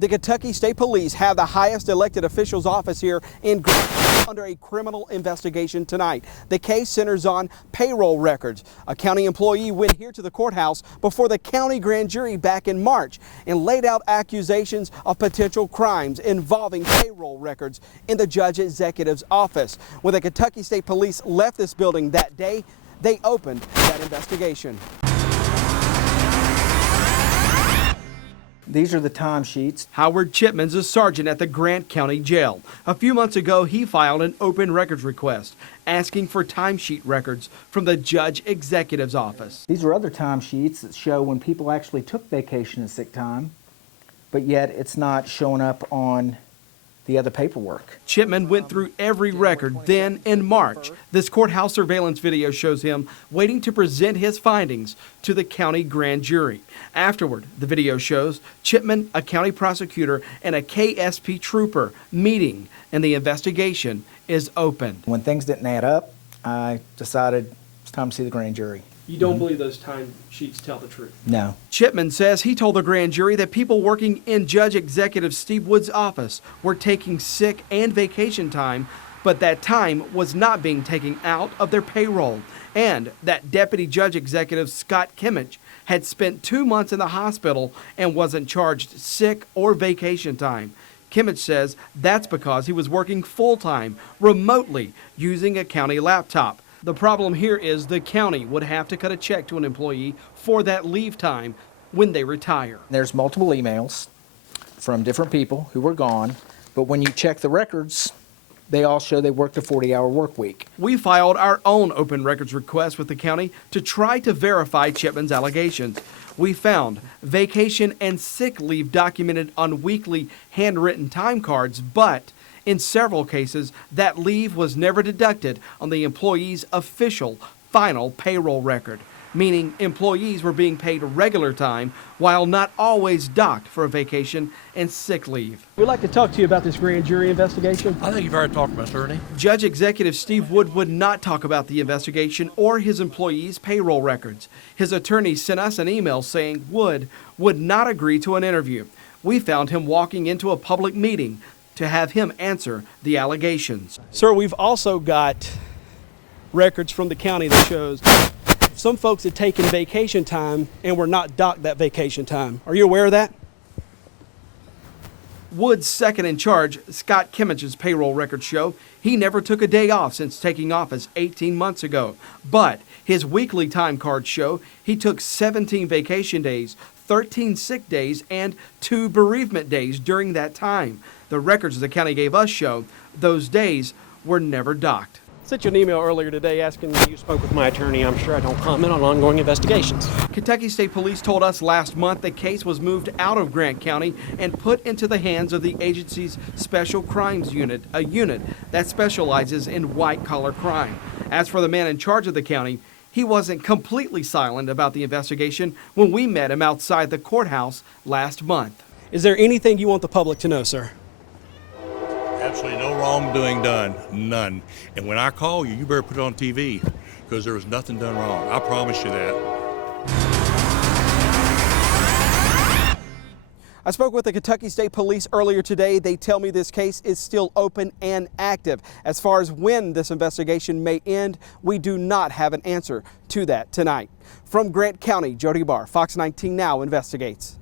The Kentucky State Police have the highest elected officials office here in Grant under a criminal investigation tonight. The case centers on payroll records. A county employee went here to the courthouse before the county grand jury back in March and laid out accusations of potential crimes involving payroll records in the judge executive's office. When the Kentucky State Police left this building that day, they opened that investigation. These are the timesheets. Howard Chipman's a sergeant at the Grant County Jail. A few months ago, he filed an open records request asking for timesheet records from the judge executive's office. These are other timesheets that show when people actually took vacation and sick time, but yet it's not showing up on the other paperwork. Chipman went through every record. Then in March, this courthouse surveillance video shows him waiting to present his findings to the county grand jury. Afterward, the video shows Chipman, a county prosecutor, and a KSP trooper meeting, and the investigation is open. When things didn't add up, I decided it's time to see the grand jury. You don't believe those time sheets tell the truth? No. Chipman says he told the grand jury that people working in Judge Executive Steve Wood's office were taking sick and vacation time, but that time was not being taken out of their payroll, and that Deputy Judge Executive Scott Kimmich had spent 2 months in the hospital and wasn't charged sick or vacation time. Kimmich says that's because he was working full-time, remotely, using a county laptop. The problem here is the county would have to cut a check to an employee for that leave time when they retire. There's multiple emails from different people who were gone, but when you check the records, they all show they worked a 40-hour work week. We filed our own open records request with the county to try to verify Chipman's allegations. We found vacation and sick leave documented on weekly handwritten time cards, but in several cases, that leave was never deducted on the employee's official final payroll record, meaning employees were being paid regular time while not always docked for a vacation and sick leave. We'd like to talk to you about this grand jury investigation. I think you've already talked about attorney. Judge Executive Steve Wood would not talk about the investigation or his employees' payroll records. His attorney sent us an email saying Wood would not agree to an interview. We found him walking into a public meeting to have him answer the allegations. Sir, we've also got records from the county that shows some folks had taken vacation time and were not docked that vacation time. Are you aware of that? Wood's second in charge, Scott Kimmich's payroll records show he never took a day off since taking office 18 months ago. But his weekly time cards show he took 17 vacation days, 13 sick days, and 2 bereavement days during that time. The records the county gave us show those days were never docked. I sent you an email earlier today asking if you spoke with my attorney. I'm sure I don't comment on ongoing investigations. Kentucky State Police told us last month the case was moved out of Grant County and put into the hands of the agency's Special Crimes Unit, a unit that specializes in white-collar crime. As for the man in charge of the county, he wasn't completely silent about the investigation when we met him outside the courthouse last month. Is there anything you want the public to know, sir? Absolutely no wrongdoing done, none. And when I call you, you better put it on TV because there was nothing done wrong. I promise you that. I spoke with the Kentucky State Police earlier today. They tell me this case is still open and active. As far as when this investigation may end, we do not have an answer to that tonight. From Grant County, Jody Barr, Fox 19 Now investigates.